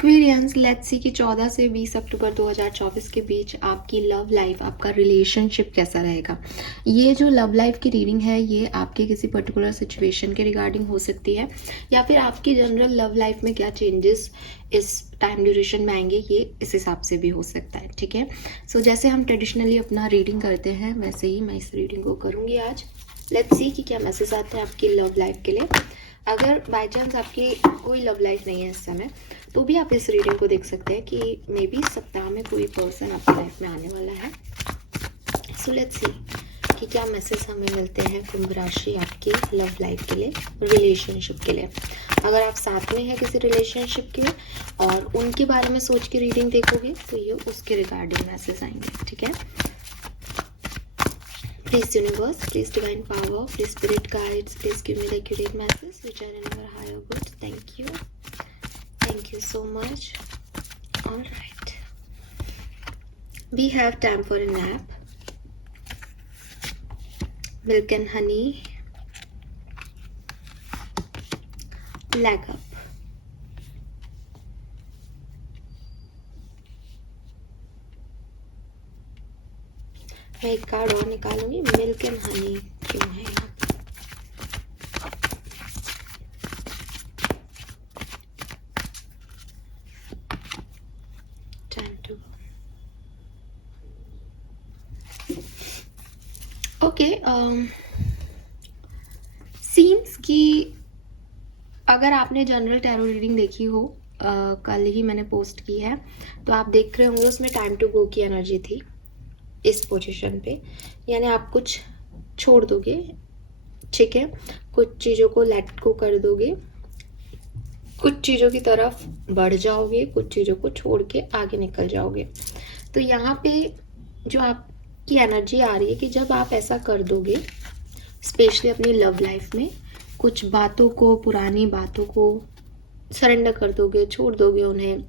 Aquarians, let's see कि 14 से 20 अक्टूबर 2024 के बीच आपकी लव लाइफ, आपका रिलेशनशिप कैसा रहेगा। ये जो लव लाइफ की रीडिंग है ये आपके किसी पर्टिकुलर सिचुएशन के रिगार्डिंग हो सकती है, या फिर आपकी जनरल लव लाइफ में क्या चेंजेस इस टाइम ड्यूरेशन में आएंगे, ये इस हिसाब से भी हो सकता है। ठीक है, सो जैसे हम ट्रेडिशनली अपना रीडिंग करते हैं वैसे ही मैं इस रीडिंग को करूँगी आज। लेट्स सी कि क्या मैसेज आते हैं आपकी लव लाइफ के लिए। अगर बाय चांस आपकी कोई लव लाइफ नहीं है इस समय, तो भी आप इस रीडिंग को देख सकते हैं कि मे बी सप्ताह में कोई पर्सन आपकी लाइफ में आने वाला है। सो लेट्स सी कि क्या मैसेज हमें मिलते हैं कुंभ राशि आपकी लव लाइफ के लिए, रिलेशनशिप के लिए। अगर आप साथ में हैं किसी रिलेशनशिप के और उनके बारे में सोच के रीडिंग देखोगे तो ये उसके रिगार्डिंग मैसेज आएंगे। ठीक है, Please universe, please divine power, please spirit guides, please give me the accurate message which are in your higher good. Thank you. Thank you so much. Alright. We have time for a nap. Milk and honey. Leg up. मैं एक card और निकालूंगी। Milk and honey क्यों है यहाँ पे? Time to okay. Scenes कि अगर आपने जनरल टैरो रीडिंग देखी हो, कल ही मैंने पोस्ट की है, तो आप देख रहे होंगे उसमें टाइम टू गो की एनर्जी थी इस पोजीशन पे। यानी आप कुछ छोड़ दोगे, ठीक है, कुछ चीज़ों को लेट गो कर दोगे, कुछ चीज़ों की तरफ बढ़ जाओगे, कुछ चीज़ों को छोड़ के आगे निकल जाओगे। तो यहाँ पे जो आपकी एनर्जी आ रही है कि जब आप ऐसा कर दोगे, स्पेशली अपनी लव लाइफ में, कुछ बातों को, पुरानी बातों को सरेंडर कर दोगे, छोड़ दोगे उन्हें,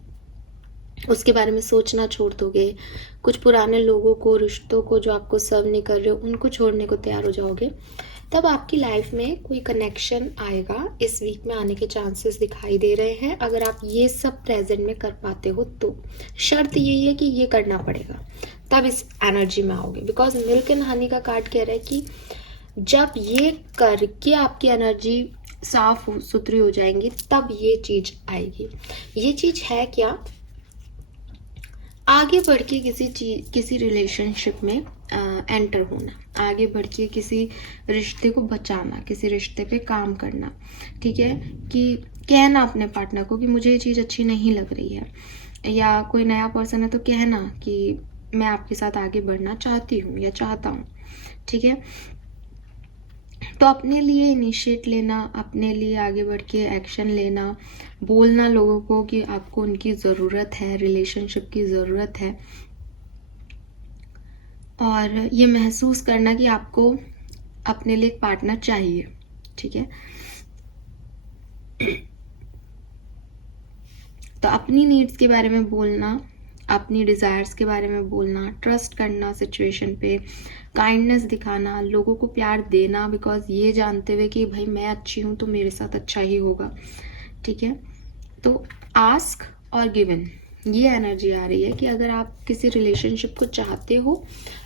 उसके बारे में सोचना छोड़ दोगे, कुछ पुराने लोगों को, रिश्तों को जो आपको सर्व नहीं कर रहे हो उनको छोड़ने को तैयार हो जाओगे, तब आपकी लाइफ में कोई कनेक्शन आएगा। इस वीक में आने के चांसेस दिखाई दे रहे हैं। अगर आप ये सब प्रेजेंट में कर पाते हो तो शर्त यही है कि ये करना पड़ेगा, तब इस एनर्जी में आओगे। बिकॉज मिल्क एंड हनी का कार्ड कह रहा है कि जब ये करके आपकी एनर्जी साफ सुथरी हो जाएंगी तब ये चीज़ आएगी। ये चीज़ है क्या? आगे बढ़ के किसी रिलेशनशिप में एंटर होना, आगे बढ़ के किसी रिश्ते को बचाना, किसी रिश्ते पे काम करना। ठीक है, कि कहना अपने पार्टनर को कि मुझे ये चीज़ अच्छी नहीं लग रही है, या कोई नया पर्सन है तो कहना कि मैं आपके साथ आगे बढ़ना चाहती हूँ या चाहता हूँ। ठीक है, तो अपने लिए इनिशिएट लेना, अपने लिए आगे बढ़ के एक्शन लेना, बोलना लोगों को कि आपको उनकी ज़रूरत है, रिलेशनशिप की ज़रूरत है, और ये महसूस करना कि आपको अपने लिए एक पार्टनर चाहिए। ठीक है, तो अपनी नीड्स के बारे में बोलना, अपनी डिज़ायर्स के बारे में बोलना, ट्रस्ट करना सिचुएशन पे, काइंडनेस दिखाना, लोगों को प्यार देना, बिकॉज ये जानते हुए कि भाई मैं अच्छी हूँ तो मेरे साथ अच्छा ही होगा। ठीक है, तो आस्क और गिवन, ये एनर्जी आ रही है कि अगर आप किसी रिलेशनशिप को चाहते हो,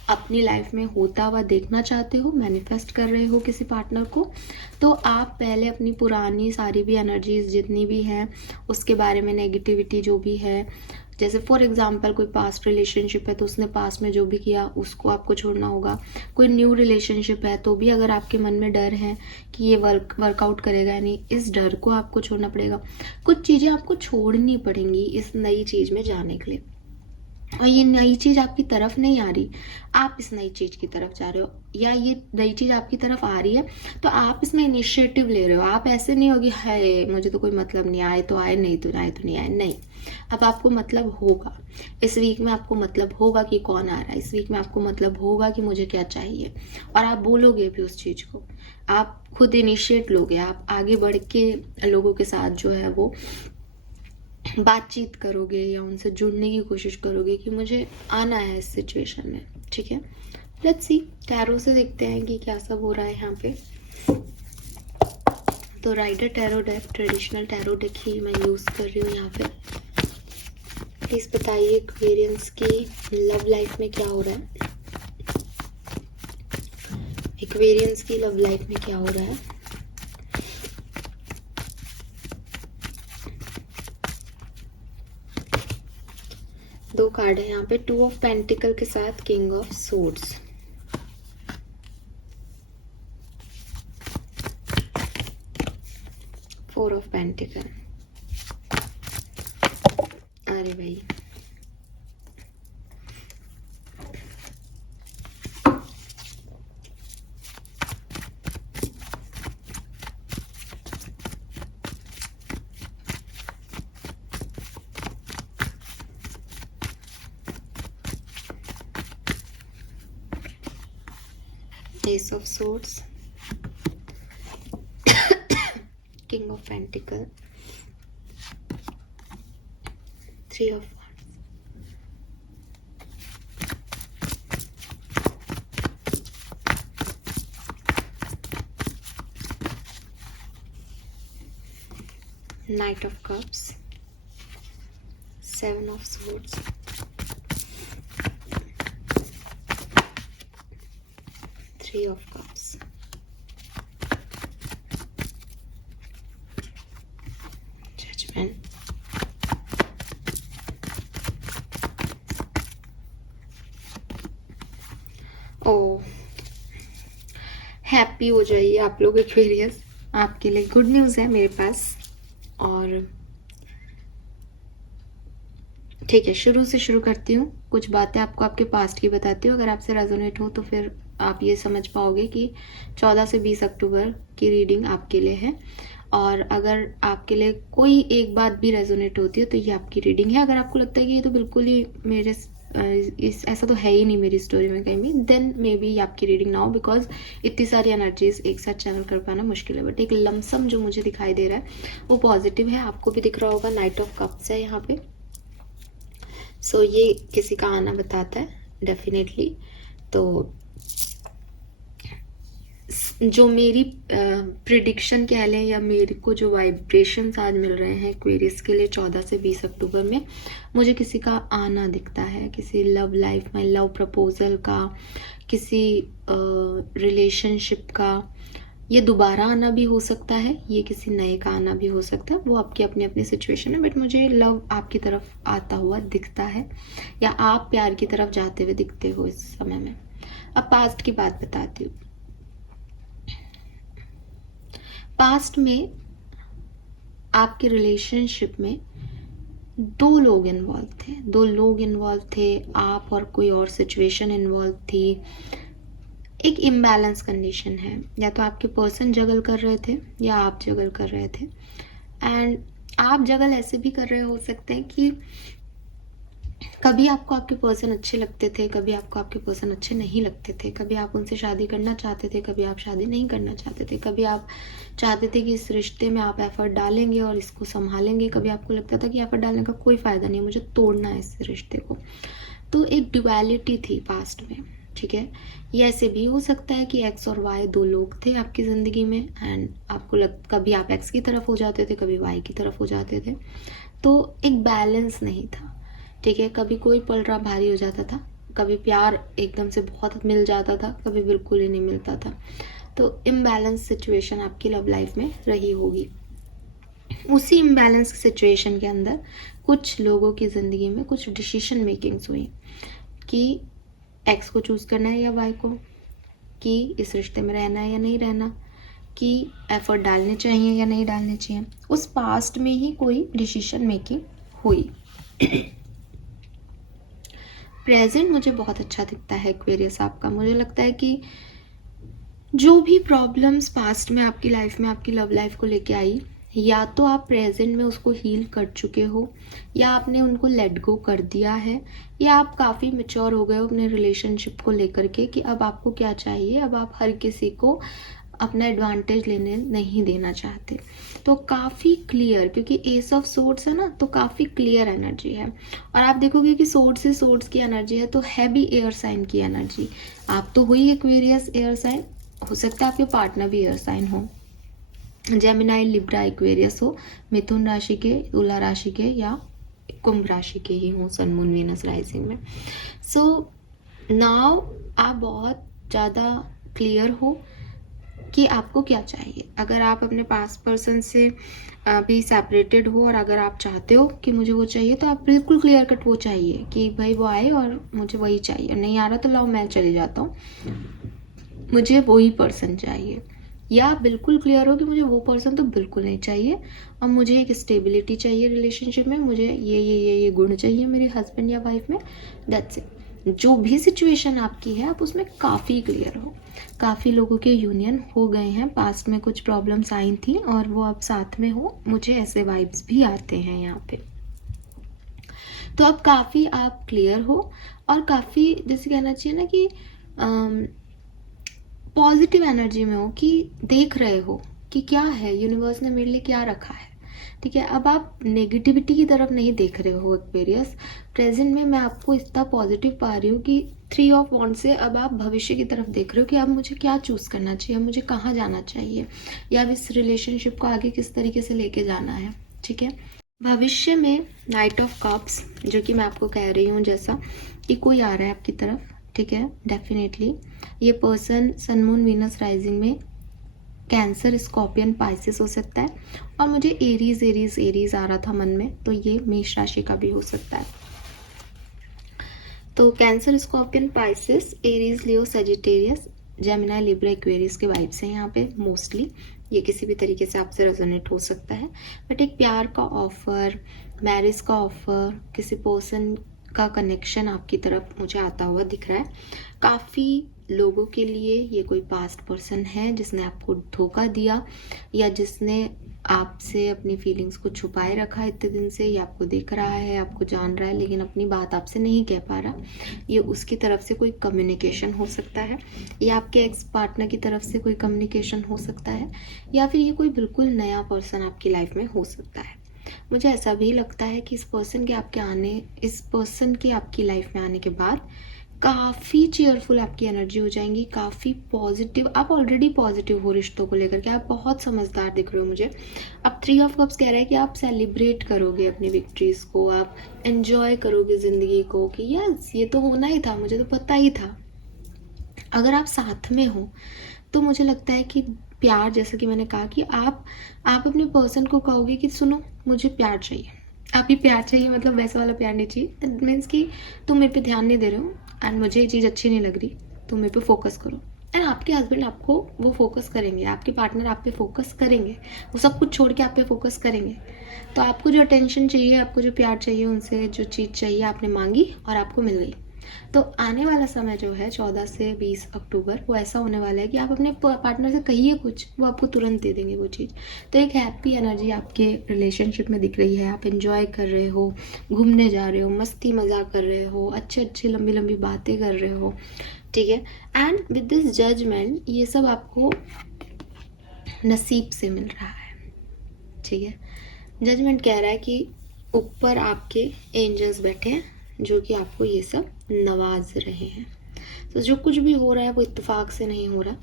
अपनी लाइफ में होता हुआ देखना चाहते हो, मैनिफेस्ट कर रहे हो किसी पार्टनर को, तो आप पहले अपनी पुरानी सारी भी एनर्जीज जितनी भी हैं उसके बारे में, नेगेटिविटी जो भी है, जैसे फॉर एग्जांपल कोई पास्ट रिलेशनशिप है तो उसने पास्ट में जो भी किया उसको आपको छोड़ना होगा। कोई न्यू रिलेशनशिप है तो भी अगर आपके मन में डर है कि ये वर्कआउट करेगा या नहीं, इस डर को आपको छोड़ना पड़ेगा। कुछ चीज़ें आपको छोड़नी पड़ेंगी इस नई चीज़ में जाने के लिए, और ये नई चीज़ आपकी तरफ नहीं आ रही, आप इस नई चीज़ की तरफ जा रहे हो, या ये नई चीज़ आपकी तरफ आ रही है तो आप इसमें इनिशिएटिव ले रहे हो। आप ऐसे नहीं होगी है मुझे तो कोई मतलब नहीं, आए तो आए, नहीं तो आए तो नहीं आए, नहीं। अब आपको मतलब होगा, इस वीक में आपको मतलब होगा कि कौन आ रहा है, इस वीक में आपको मतलब होगा कि मुझे क्या चाहिए, और आप बोलोगे भी उस चीज़ को, आप खुद इनिशिएट लोगे, आप आगे बढ़ के लोगों के साथ जो है वो बातचीत करोगे या उनसे जुड़ने की कोशिश करोगे कि मुझे आना है इस सिचुएशन में। ठीक है, लेट्स सी, टैरो से देखते हैं कि क्या सब हो रहा है यहाँ पे। तो rider tarot deck, traditional tarot deck ही मैं यूज़ कर रही हूँ यहाँ पे। प्लीज बताइए एक्वेरियंस की लव लाइफ में क्या हो रहा है। एक्वेरियंस की लव लाइफ में क्या हो रहा है। दो कार्ड है यहाँ पे, 2 ऑफ पेंटिकल के साथ king of swords. Four of pentacle. अरे भाई, Ace of Swords, King of Pentacle, 3 of Wands, Knight of Cups, 7 of Swords, Three of Cups, Judgment, ओ हैप्पी हो जाइए आप लोग एक्वेरियस, आपके लिए गुड न्यूज़ है मेरे पास। और ठीक है, शुरू से शुरू करती हूँ, कुछ बातें आपको आपके पास्ट की बताती हूँ। अगर आपसे रेजोनेट हो तो फिर आप ये समझ पाओगे कि 14 से 20 अक्टूबर की रीडिंग आपके लिए है। और अगर आपके लिए कोई एक बात भी रेजोनेट होती है तो ये आपकी रीडिंग है। अगर आपको लगता है कि ये तो बिल्कुल ही मेरे ऐसा तो है ही नहीं मेरी स्टोरी में कहीं भी, देन मे बी ये आपकी रीडिंग ना हो, बिकॉज इतनी सारी एनर्जीज एक साथ चैनल कर पाना मुश्किल है। बट एक लमसम जो मुझे दिखाई दे रहा है वो पॉजिटिव है। आपको भी दिख रहा होगा, नाइट ऑफ कप्स है यहाँ पे। सो ये किसी का आना बताता है डेफिनेटली। तो जो मेरी प्रिडिक्शन कह लें या मेरे को जो वाइब्रेशंस आज मिल रहे हैं एक्वेरियस के लिए 14 से 20 अक्टूबर में, मुझे किसी का आना दिखता है, किसी लव लाइफ में, लव प्रपोजल का, किसी रिलेशनशिप का। ये दोबारा आना भी हो सकता है, ये किसी नए का आना भी हो सकता है, वो आपकी अपनी अपनी सिचुएशन है। बट मुझे लव आपकी तरफ आता हुआ दिखता है, या आप प्यार की तरफ जाते हुए दिखते हो इस समय में। अब पास्ट की बात बताती हूँ। पास्ट में आपके रिलेशनशिप में दो लोग इन्वॉल्व थे, आप और कोई और सिचुएशन इन्वॉल्व थी। एक इम्बैलेंस कंडीशन है, या तो आपके पर्सन जगल कर रहे थे या आप जगल कर रहे थे। एंड आप जगल ऐसे भी कर रहे हो सकते हैं कि कभी आपको आपके पर्सन अच्छे लगते थे, कभी आपको आपके पर्सन अच्छे नहीं लगते थे, कभी आप उनसे शादी करना चाहते थे, कभी आप शादी नहीं करना चाहते थे, कभी आप चाहते थे कि इस रिश्ते में आप एफर्ट डालेंगे और इसको संभालेंगे, कभी आपको लगता था कि एफर्ट डालने का कोई फ़ायदा नहीं है, मुझे तोड़ना है इस रिश्ते को। तो एक ड्युअलिटी थी पास्ट में, ठीक है। ये ऐसे भी हो सकता है कि एक्स और वाई दो लोग थे आपकी ज़िंदगी में, एंड आपको कभी आप एक्स की तरफ हो जाते थे, कभी वाई की तरफ हो जाते थे। तो एक बैलेंस नहीं था, ठीक है। कभी कोई पलड़ा भारी हो जाता था, कभी प्यार एकदम से बहुत मिल जाता था, कभी बिल्कुल ही नहीं मिलता था। तो इम्बैलेंस सिचुएशन आपकी लव लाइफ में रही होगी। उसी इम्बैलेंस सिचुएशन के अंदर कुछ लोगों की ज़िंदगी में कुछ डिसीजन मेकिंग्स हुई कि एक्स को चूज़ करना है या वाई को, कि इस रिश्ते में रहना है या नहीं रहना, कि एफर्ट डालने चाहिए या नहीं डालने चाहिए। उस पास्ट में ही कोई डिसीजन मेकिंग हुई। प्रेजेंट मुझे बहुत अच्छा दिखता है एक्वेरियस आपका। मुझे लगता है कि जो भी प्रॉब्लम्स पास्ट में आपकी लाइफ में आपकी लव लाइफ को लेके आई, या तो आप प्रेजेंट में उसको हील कर चुके हो, या आपने उनको लेट गो कर दिया है, या आप काफ़ी मैच्योर हो गए हो अपने रिलेशनशिप को लेकर के कि अब आपको क्या चाहिए। अब आप हर किसी को अपना एडवांटेज लेने नहीं देना चाहते। तो काफ़ी क्लियर, क्योंकि एस ऑफ सोर्ड्स है ना, तो काफ़ी क्लियर एनर्जी है। और आप देखोगे कि सोर्ड से सोर्ड्स की एनर्जी है, तो है भी एयर साइन की एनर्जी। आप तो हुई एक्वेरियस एयर साइन, हो सकता है आपके पार्टनर भी एयर साइन हो, जेमिनाई, लिब्रा, एक्वेरियस हो, मिथुन राशि के, तुला राशि के, या कुंभ राशि के ही हों, सन मून वीनस राइजिंग में। सो नाउ आप बहुत ज़्यादा क्लियर हो कि आपको क्या चाहिए। अगर आप अपने पास्ट पर्सन से भी सेपरेटेड हो और अगर आप चाहते हो कि मुझे वो चाहिए, तो आप बिल्कुल क्लियर कट वो चाहिए कि भाई वो आए और मुझे वही चाहिए, नहीं आ रहा तो लाओ मैं चली जाता हूँ, मुझे वही पर्सन चाहिए। या आप बिल्कुल क्लियर हो कि मुझे वो पर्सन तो बिल्कुल नहीं चाहिए और मुझे एक स्टेबिलिटी चाहिए रिलेशनशिप में, मुझे ये गुण चाहिए मेरे हस्बैंड या वाइफ में, दैट्स इट। जो भी सिचुएशन आपकी है आप उसमें काफ़ी क्लियर हो। काफ़ी लोगों के यूनियन हो गए हैं, पास्ट में कुछ प्रॉब्लम्स आई थी और वो अब साथ में हो, मुझे ऐसे वाइब्स भी आते हैं यहाँ पे। तो अब काफ़ी आप क्लियर हो और काफ़ी जैसे कहना चाहिए ना कि पॉजिटिव एनर्जी में हो, कि देख रहे हो कि क्या है यूनिवर्स ने मेरे लिए क्या रखा है। ठीक है, अब आप नेगेटिविटी की तरफ नहीं देख रहे हो एक्वेरियस। प्रेजेंट में मैं आपको इतना पॉजिटिव पा रही हूँ कि 3 ऑफ वॉन्ड से अब आप भविष्य की तरफ देख रहे हो कि अब मुझे क्या चूज़ करना चाहिए, मुझे कहाँ जाना चाहिए, या इस रिलेशनशिप को आगे किस तरीके से लेके जाना है। ठीक है, भविष्य में नाइट ऑफ कप्स, जो कि मैं आपको कह रही हूँ जैसा कि कोई आ रहा है आपकी तरफ। ठीक है, डेफिनेटली ये person sun moon Venus rising में कैंसर, स्कॉर्पियन, पाइसिस हो सकता है, और मुझे एरीज आ रहा था मन में, तो ये मेष राशि का भी हो सकता है। तो कैंसर, स्कॉर्पियन, पाइसिस, एरीज, लियो, सजिटेरियस, जेमिनी, लिब्रा, एक्वेरियस के वाइब्स हैं यहाँ पे मोस्टली। ये किसी भी तरीके से आपसे रेजोनेट हो सकता है, बट एक प्यार का ऑफर, मैरिज का ऑफर, किसी पर्सन का कनेक्शन आपकी तरफ मुझे आता हुआ दिख रहा है। काफ़ी लोगों के लिए ये कोई पास्ट पर्सन है जिसने आपको धोखा दिया, या जिसने आपसे अपनी फीलिंग्स को छुपाए रखा इतने दिन से। ये आपको देख रहा है, आपको जान रहा है, लेकिन अपनी बात आपसे नहीं कह पा रहा। ये उसकी तरफ से कोई कम्युनिकेशन हो सकता है, या आपके एक्स पार्टनर की तरफ से कोई कम्युनिकेशन हो सकता है, या फिर ये कोई बिल्कुल नया पर्सन आपकी लाइफ में हो सकता है। मुझे ऐसा भी लगता है कि इस पर्सन के आपकी लाइफ में आने के बाद काफ़ी चेयरफुल आपकी एनर्जी हो जाएंगी, काफ़ी पॉजिटिव। आप ऑलरेडी पॉजिटिव हो रिश्तों को लेकर के, आप बहुत समझदार दिख रहे हो मुझे। अब 3 ऑफ कप्स कह रहा है कि आप सेलिब्रेट करोगे अपनी विक्ट्रीज को, आप एंजॉय करोगे ज़िंदगी को, कि यस ये तो होना ही था, मुझे तो पता ही था। अगर आप साथ में हो तो मुझे लगता है कि प्यार, जैसा कि मैंने कहा कि आप अपने पर्सन को कहोगे कि सुनो मुझे प्यार चाहिए। आप ही प्यार चाहिए मतलब वैसा वाला प्यार नहीं चाहिए, दैट मीन्स कि तुम मेरे पे ध्यान नहीं दे रहे हो एंड मुझे ये चीज़ अच्छी नहीं लग रही, तुम मेरे पे फोकस करो। एंड आपके हस्बैंड आपको वो फोकस करेंगे, आपके पार्टनर आप पे फोकस करेंगे, वो सब कुछ छोड़ के आप पे फोकस करेंगे। तो आपको जो अटेंशन चाहिए, आपको जो प्यार चाहिए, उनसे जो चीज़ चाहिए आपने मांगी और आपको मिल गई। तो आने वाला समय जो है 14 से 20 अक्टूबर, वो ऐसा होने वाला है कि आप अपने पार्टनर से कहिए कुछ, वो आपको तुरंत दे देंगे वो चीज़। तो एक हैप्पी एनर्जी आपके रिलेशनशिप में दिख रही है, आप एंजॉय कर रहे हो, घूमने जा रहे हो, मस्ती मजाक कर रहे हो, अच्छे लंबी लंबी बातें कर रहे हो। ठीक है, एंड विद दिस जजमेंट ये सब आपको नसीब से मिल रहा है। ठीक है, जजमेंट कह रहा है कि ऊपर आपके एंजल्स बैठे हैं जो कि आपको ये सब नवाज रहे हैं। तो जो कुछ भी हो रहा है वो इत्तेफाक से नहीं हो रहा,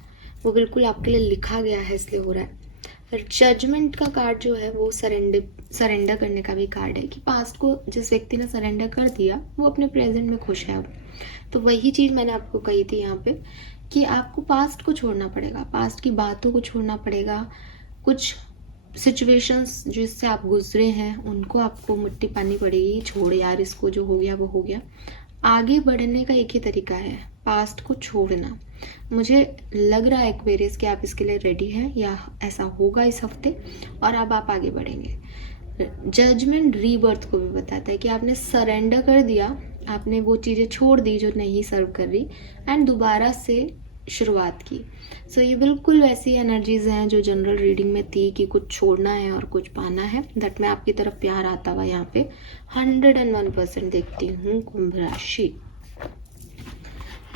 वो बिल्कुल आपके लिए लिखा गया है इसलिए हो रहा है। जजमेंट का कार्ड जो है वो सरेंडर करने का भी कार्ड है, कि पास्ट को जिस व्यक्ति ने सरेंडर कर दिया वो अपने प्रेजेंट में खुश है अब। तो वही चीज़ मैंने आपको कही थी यहाँ पे कि आपको पास्ट को छोड़ना पड़ेगा, पास्ट की बातों को छोड़ना पड़ेगा, कुछ सिचुएशंस जिससे आप गुजरे हैं उनको आपको मिट्टी पानी पड़ेगी। छोड़ यार इसको, जो हो गया वो हो गया। आगे बढ़ने का एक ही तरीका है, पास्ट को छोड़ना। मुझे लग रहा है एक्वेरियस कि आप इसके लिए रेडी हैं, या ऐसा होगा इस हफ्ते, और अब आप आगे बढ़ेंगे। जजमेंट रीबर्थ को भी बताता है कि आपने सरेंडर कर दिया, आपने वो चीज़ें छोड़ दी जो नहीं सर्व कर रही, एंड दोबारा से शुरुआत की। सो ये बिल्कुल वैसी एनर्जीज हैं जो जनरल रीडिंग में थी कि कुछ छोड़ना है और कुछ पाना है। दैट मैं आपकी तरफ प्यार आता हुआ यहाँ पे 101% देखती हूँ कुंभ राशि,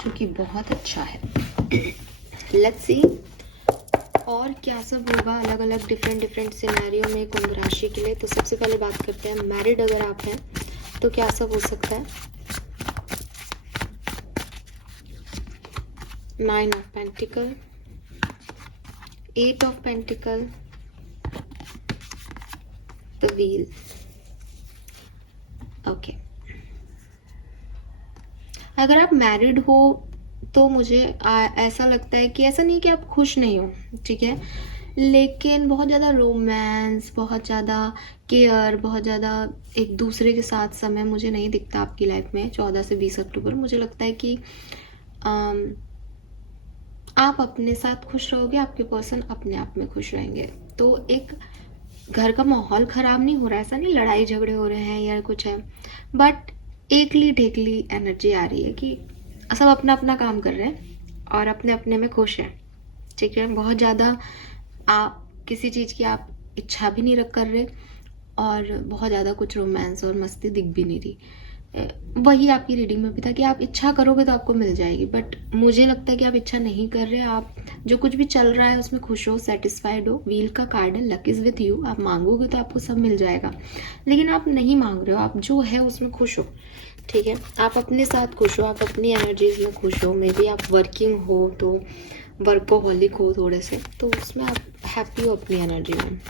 जो कि बहुत अच्छा है। लेट्स सी और क्या सब होगा अलग अलग डिफरेंट सिनेरियो में कुंभ राशि के लिए। तो सबसे पहले बात करते हैं मैरिड अगर आप हैं तो क्या सब हो सकता है। 9 of pentacle, 8 of pentacle, the wheel, okay, अगर आप मैरिड हो तो मुझे ऐसा लगता है कि ऐसा नहीं कि आप खुश नहीं हो, ठीक है, लेकिन बहुत ज़्यादा रोमांस, बहुत ज़्यादा केयर, बहुत ज़्यादा एक दूसरे के साथ समय मुझे नहीं दिखता आपकी लाइफ में 14 से 20 अक्टूबर। मुझे लगता है कि आप अपने साथ खुश रहोगे, आपके पर्सन अपने आप में खुश रहेंगे। तो एक घर का माहौल ख़राब नहीं हो रहा है, ऐसा नहीं लड़ाई झगड़े हो रहे हैं या कुछ है, बट एकली ढेकली एनर्जी आ रही है कि सब अपना अपना काम कर रहे हैं और अपने अपने में खुश हैं, ठीक है। बहुत ज़्यादा आप किसी चीज़ की आप इच्छा भी नहीं रख कर रहे और बहुत ज़्यादा कुछ रोमांस और मस्ती दिख भी नहीं रही। वही आपकी रीडिंग में भी था कि आप इच्छा करोगे तो आपको मिल जाएगी, बट मुझे लगता है कि आप इच्छा नहीं कर रहे। आप जो कुछ भी चल रहा है उसमें खुश हो, सेटिस्फाइड हो। व्हील का कार्ड है, लक इज़ विथ यू। आप मांगोगे तो आपको सब मिल जाएगा, लेकिन आप नहीं मांग रहे हो, आप जो है उसमें खुश हो, ठीक है। आप अपने साथ खुश हो, आप अपनी एनर्जीज में खुश हो। मे बी आप वर्किंग हो तो वर्कोहॉलिक हो थोड़े से, तो उसमें आप हैप्पी हो अपनी एनर्जी में।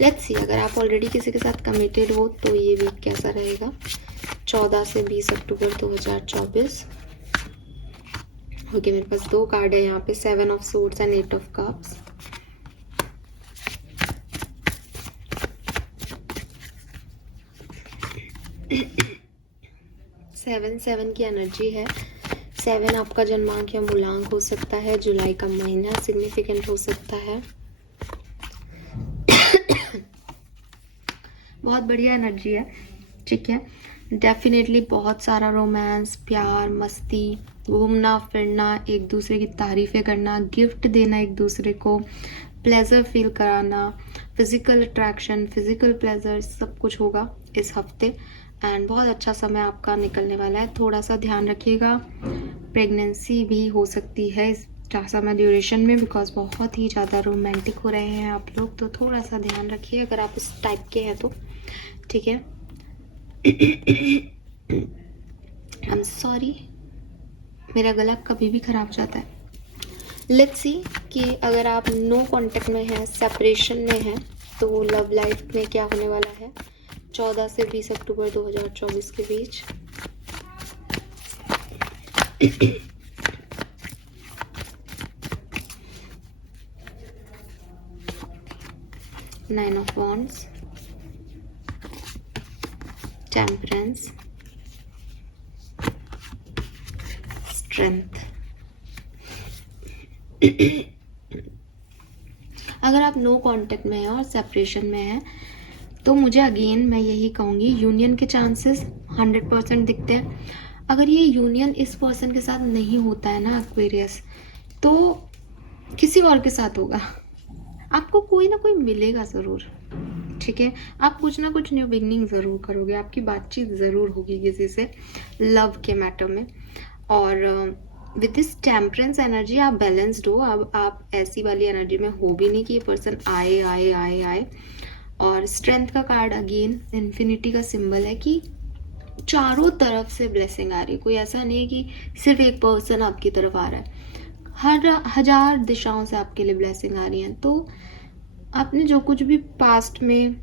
लेट्स सी, अगर आप ऑलरेडी किसी के साथ कमिटेड हो तो ये वीक कैसा रहेगा 14 से 20 अक्टूबर 2024। ओके, मेरे पास 2 कार्ड है यहाँ पे, 7 of swords and 8 of cups. Seven की एनर्जी है। 7 आपका जन्मांक या मूलांक हो सकता है, जुलाई का महीना सिग्निफिकेंट हो सकता है। बहुत बढ़िया एनर्जी है, ठीक है। डेफिनेटली बहुत सारा रोमांस, प्यार, मस्ती, घूमना फिरना, एक दूसरे की तारीफ़ें करना, गिफ्ट देना एक दूसरे को, प्लेजर फील कराना, फिजिकल अट्रैक्शन, फिजिकल प्लेजर, सब कुछ होगा इस हफ्ते। एंड बहुत अच्छा समय आपका निकलने वाला है। थोड़ा सा ध्यान रखिएगा, प्रेगनेंसी भी हो सकती है इस समय ड्यूरेशन में, बिकॉज बहुत ही ज़्यादा रोमांटिक हो रहे हैं आप लोग, तो थोड़ा सा ध्यान रखिए अगर आप इस टाइप के हैं तो, ठीक है। आई एम सॉरी, मेरा गला कभी भी खराब जाता है। लेट्स सी कि अगर आप नो कांटेक्ट में हैं, सेपरेशन में हैं, तो लव लाइफ में क्या होने वाला है 14 से 20 अक्टूबर 2024 के बीच। Nine of Wands, Temperance, Strength। अगर आप नो कांटेक्ट में हैं और सेपरेशन में हैं तो मुझे अगेन मैं यही कहूँगी, यूनियन के चांसेस 100% दिखते हैं। अगर ये यूनियन इस पर्सन के साथ नहीं होता है ना एक्वेरियस, तो किसी और के साथ होगा। आपको कोई ना कोई मिलेगा ज़रूर, ठीक है। आप कुछ ना कुछ न्यू बिगनिंग ज़रूर करोगे, आपकी बातचीत ज़रूर होगी किसी से लव के मैटर में। और विद दिस टेम्परेंस एनर्जी आप बैलेंस्ड हो। अब आप ऐसी वाली एनर्जी में हो भी नहीं कि ये पर्सन आए आए आए आए। और स्ट्रेंथ का कार्ड अगेन इन्फिनिटी का सिंबल है कि चारों तरफ से ब्लेसिंग आ रही है। कोई ऐसा नहीं है कि सिर्फ एक पर्सन आपकी तरफ आ रहा है, हर 1000 दिशाओं से आपके लिए ब्लेसिंग आ रही है। तो आपने जो कुछ भी पास्ट में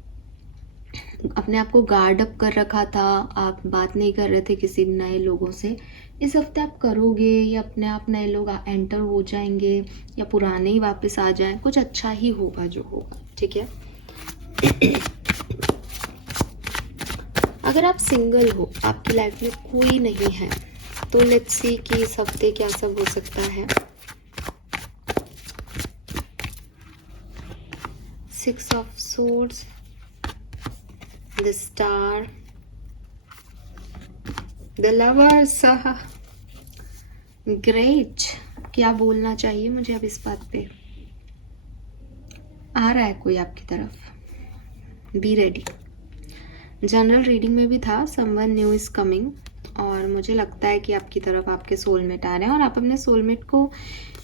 अपने आप को गार्ड अप कर रखा था, आप बात नहीं कर रहे थे किसी नए लोगों से, इस हफ्ते आप करोगे, या अपने आप नए लोग एंटर हो जाएंगे या पुराने ही वापस आ जाएं, कुछ अच्छा ही होगा जो होगा, ठीक है। अगर आप सिंगल हो, आपकी लाइफ में कोई नहीं है, तो लेट्स सी कि इस हफ्ते क्या सब हो सकता है। 6 of Swords, the Star, the Lovers। Great, क्या बोलना चाहिए मुझे अब इस बात पे? आ रहा है कोई आपकी तरफ, बी रेडी। जनरल रीडिंग में भी था समवन न्यू इज कमिंग, और मुझे लगता है कि आपकी तरफ आपके सोलमेट आ रहे हैं और आप अपने सोलमेट को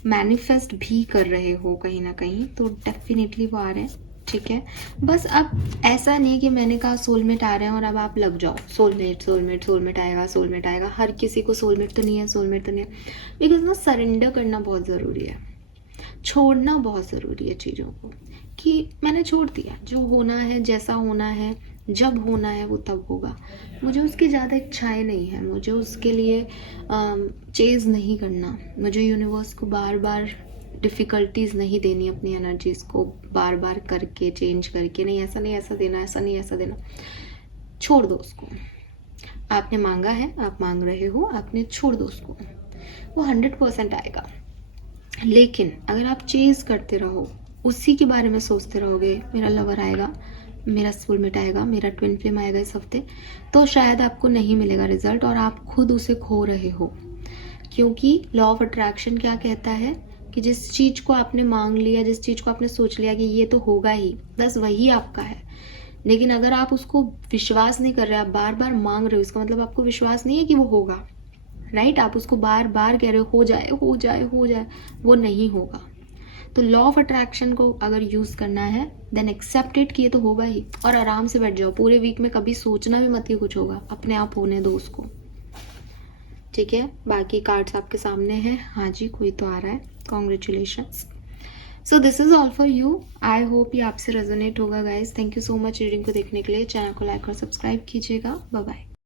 मैनिफेस्ट भी कर रहे हो कहीं ना कहीं, तो डेफिनेटली वो आ रहे हैं, ठीक है। बस अब ऐसा नहीं कि मैंने कहा सोलमेट आ रहे हैं और अब आप लग जाओ सोलमेट सोलमेट सोलमेट आएगा, सोलमेट आएगा। हर किसी को सोलमेट तो नहीं है, सोलमेट तो नहीं है, बिकॉज ना सरेंडर करना बहुत ज़रूरी है, छोड़ना बहुत ज़रूरी है चीज़ों को, कि मैंने छोड़ दिया, जो होना है जैसा होना है जब होना है वो तब होगा। मुझे उसकी ज़्यादा इच्छाएं नहीं है, मुझे उसके लिए चेज़ नहीं करना, मुझे यूनिवर्स को बार बार डिफ़िकल्टीज़ नहीं देनी, अपनी एनर्जीज़ को बार बार करके चेंज करके, नहीं ऐसा नहीं ऐसा देना, ऐसा नहीं ऐसा देना। छोड़ दो उसको। आपने मांगा है, आप मांग रहे हो, आपने छोड़ दो उसको, वो 100% आएगा। लेकिन अगर आप चेज़ करते रहो, उसी के बारे में सोचते रहोगे, मेरा लवर आएगा, मेरा सोलमेट आएगा, मेरा ट्विन फ्लेम आएगा इस हफ्ते, तो शायद आपको नहीं मिलेगा रिजल्ट और आप खुद उसे खो रहे हो। क्योंकि लॉ ऑफ अट्रैक्शन क्या कहता है कि जिस चीज़ को आपने मांग लिया, जिस चीज़ को आपने सोच लिया कि ये तो होगा ही, बस वही आपका है। लेकिन अगर आप उसको विश्वास नहीं कर रहे, आप बार बार मांग रहे हो, इसका मतलब आपको विश्वास नहीं है कि वो होगा, राइट? आप उसको बार बार कह रहे हो जाए हो जाए हो जाए, वो नहीं होगा। तो लॉ ऑफ अट्रैक्शन को अगर यूज़ करना है देन एक्सेप्ट इट कि ये तो होगा ही, और आराम से बैठ जाओ। पूरे वीक में कभी सोचना भी मत कि कुछ होगा, अपने आप होने दो उसको, ठीक है? बाकी कार्ड्स आपके सामने हैं। हाँ जी, कोई तो आ रहा है, congratulations. So this is all for you. I hope ये आपसे रेजोनेट होगा guys. Thank you so much reading को देखने के लिए। चैनल को लाइक और सब्सक्राइब कीजिएगा। Bye bye.